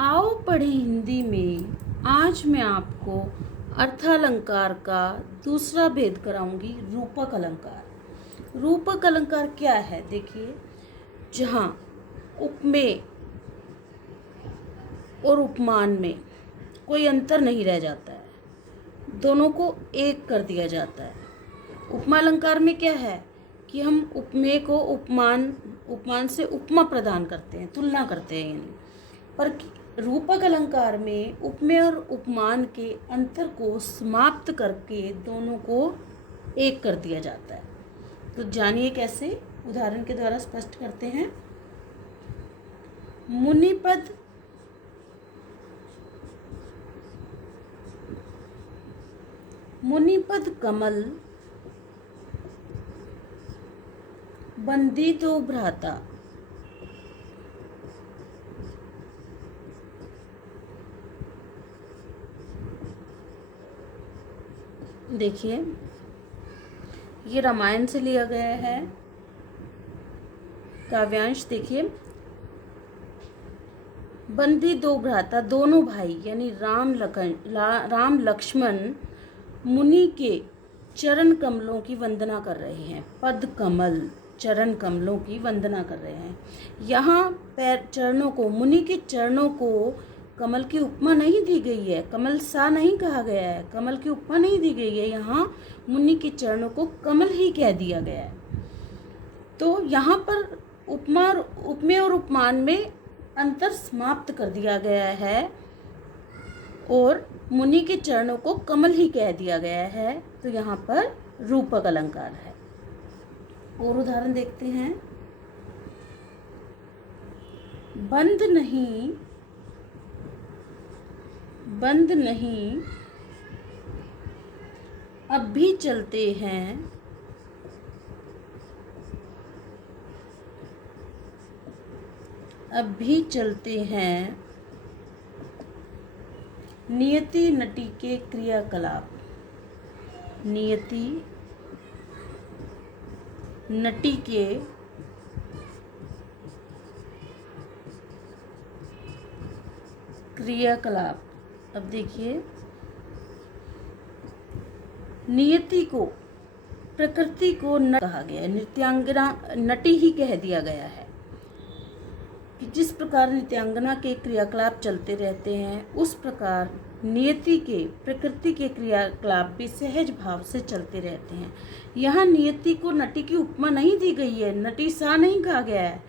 आओ पढ़ें हिंदी में। आज मैं आपको अर्थालंकार का दूसरा भेद कराऊंगी, रूपक अलंकार। रूपक अलंकार क्या है? देखिए, जहाँ उपमेय और उपमान में कोई अंतर नहीं रह जाता है, दोनों को एक कर दिया जाता है। उपमा अलंकार में क्या है कि हम उपमेय को उपमान से उपमा प्रदान करते हैं, तुलना करते हैं यानी। पर रूपक अलंकार में उपमेय और उपमान के अंतर को समाप्त करके दोनों को एक कर दिया जाता है। तो जानिए कैसे, उदाहरण के द्वारा स्पष्ट करते हैं। मुनिपद कमल बंदी दो भ्राता। देखिए, ये रामायण से लिया गया है काव्यांश। देखिए, बंदी दो भ्राता, दोनों भाई यानी राम लक्ष्मण मुनि के चरण कमलों की वंदना कर रहे हैं। पद कमल, चरण कमलों की वंदना कर रहे हैं। यहाँ पैर चरणों को, मुनि के चरणों को कमल की उपमा नहीं दी गई है, कमल सा नहीं कहा गया है, कमल की उपमा नहीं दी गई है। यहाँ मुनि के चरणों को कमल ही कह दिया गया है। तो यहाँ पर उपमेय और उपमान में अंतर समाप्त कर दिया गया है और मुनि के चरणों को कमल ही कह दिया गया है। तो यहाँ पर रूपक अलंकार है। और उदाहरण देखते हैं। बंद नहीं अब भी चलते हैं, अब भी चलते हैं नियति नटी के क्रियाकलाप। नियति नटी के क्रियाकलाप। अब देखिए, नियति को, प्रकृति को न कहा गया है, नृत्यांगना नटी ही कह दिया गया है कि जिस प्रकार नृत्यांगना के क्रियाकलाप चलते रहते हैं, उस प्रकार नियति के, प्रकृति के क्रियाकलाप भी सहज भाव से चलते रहते हैं। यहाँ नियति को नटी की उपमा नहीं दी गई है, नटी सा नहीं कहा गया है,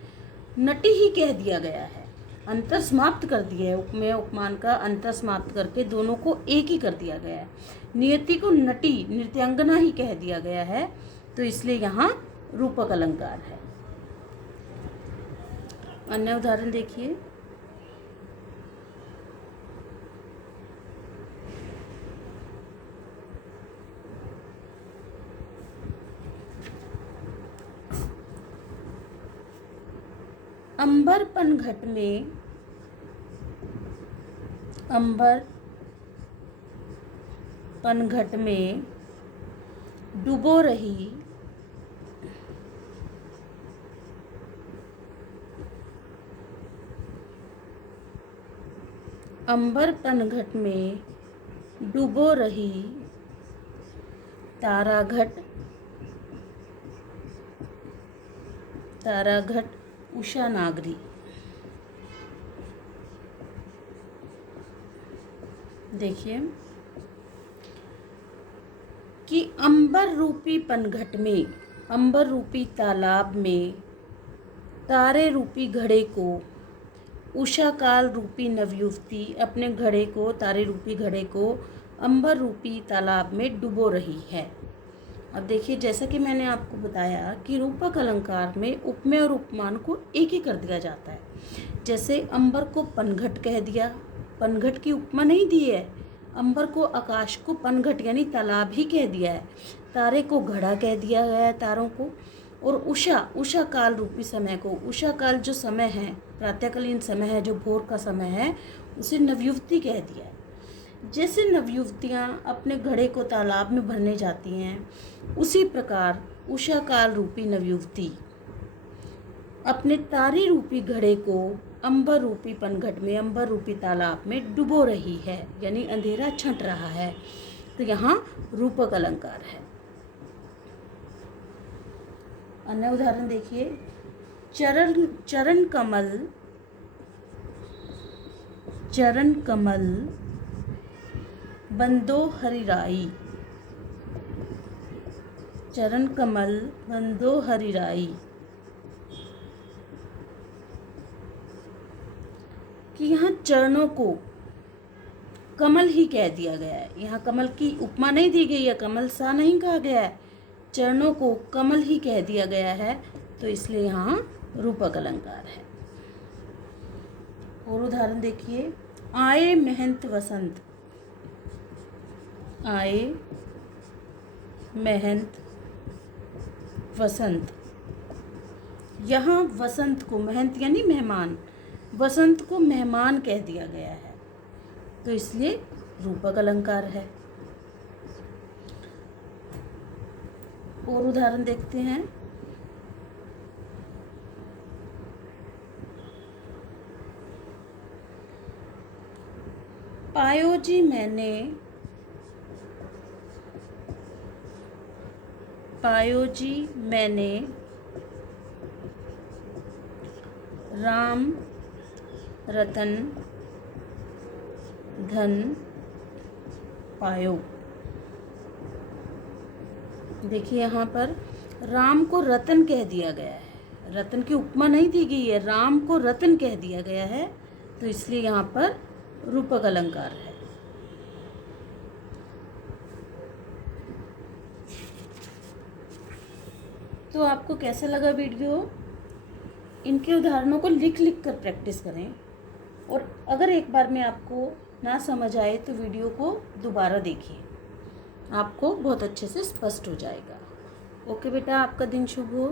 नटी ही कह दिया गया है। अंतर समाप्त कर दिया है, उपमेय उपमान का अंतर समाप्त करके दोनों को एक ही कर दिया गया है। नियति को नटी, नृत्यांगना ही कह दिया गया है, तो इसलिए यहाँ रूपक अलंकार है। अन्य उदाहरण देखिए। अंबर पनघट में डूबो रही अंबर पनघट में डूबो रही ताराघट उषा नागरी। देखिए कि अंबर रूपी पनघट में, अंबर रूपी तालाब में तारे रूपी घड़े को उषा काल रूपी नवयुवती अपने घड़े को, तारे रूपी घड़े को अंबर रूपी तालाब में डुबो रही है। अब देखिए, जैसा कि मैंने आपको बताया कि रूपक अलंकार में उपमेय और उपमान को एक ही कर दिया जाता है। जैसे अंबर को पनघट कह दिया, पनघट की उपमा नहीं दी है, अंबर को, आकाश को पनघट यानी तालाब ही कह दिया है। तारे को घड़ा कह दिया गया है, तारों को। और उषा काल रूपी समय को, उषा काल जो समय है, प्रातःकालीन समय है, जो भोर का समय है, उसे नवयुवती कह दिया है। जैसे नवयुवतियाँ अपने घड़े को तालाब में भरने जाती हैं, उसी प्रकार उषा काल रूपी नवयुवती अपने तारे रूपी घड़े को अंबर रूपी पनघट में, अंबर रूपी तालाब में डुबो रही है, यानी अंधेरा छंट रहा है। तो यहाँ रूपक अलंकार है। अन्य उदाहरण देखिए, चरण चरण कमल, चरण कमल बंदो हरिराई, चरण कमल बंदो हरिराई, कि यहाँ चरणों को कमल ही कह दिया गया है। यहाँ कमल की उपमा नहीं दी गई है, कमल सा नहीं कहा गया है, चरणों को कमल ही कह दिया गया है, तो इसलिए यहाँ रूपक अलंकार है। और उदाहरण देखिए, आए महंत वसंत, आए महंत वसंत, यहाँ वसंत को, महंत यानी मेहमान, वसंत को मेहमान कह दिया गया है, तो इसलिए रूपक अलंकार है। और उदाहरण देखते हैं, पायो जी मैंने, पायो जी मैंने राम रतन धन पायो। देखिए यहाँ पर राम को रतन कह दिया गया है, रतन की उपमा नहीं दी गई है, राम को रतन कह दिया गया है, तो इसलिए यहाँ पर रूपक अलंकार है। तो आपको कैसा लगा वीडियो? इनके उदाहरणों को लिख लिख कर प्रैक्टिस करें, और अगर एक बार में आपको ना समझ आए तो वीडियो को दोबारा देखिए, आपको बहुत अच्छे से स्पष्ट हो जाएगा। ओके बेटा, आपका दिन शुभ हो।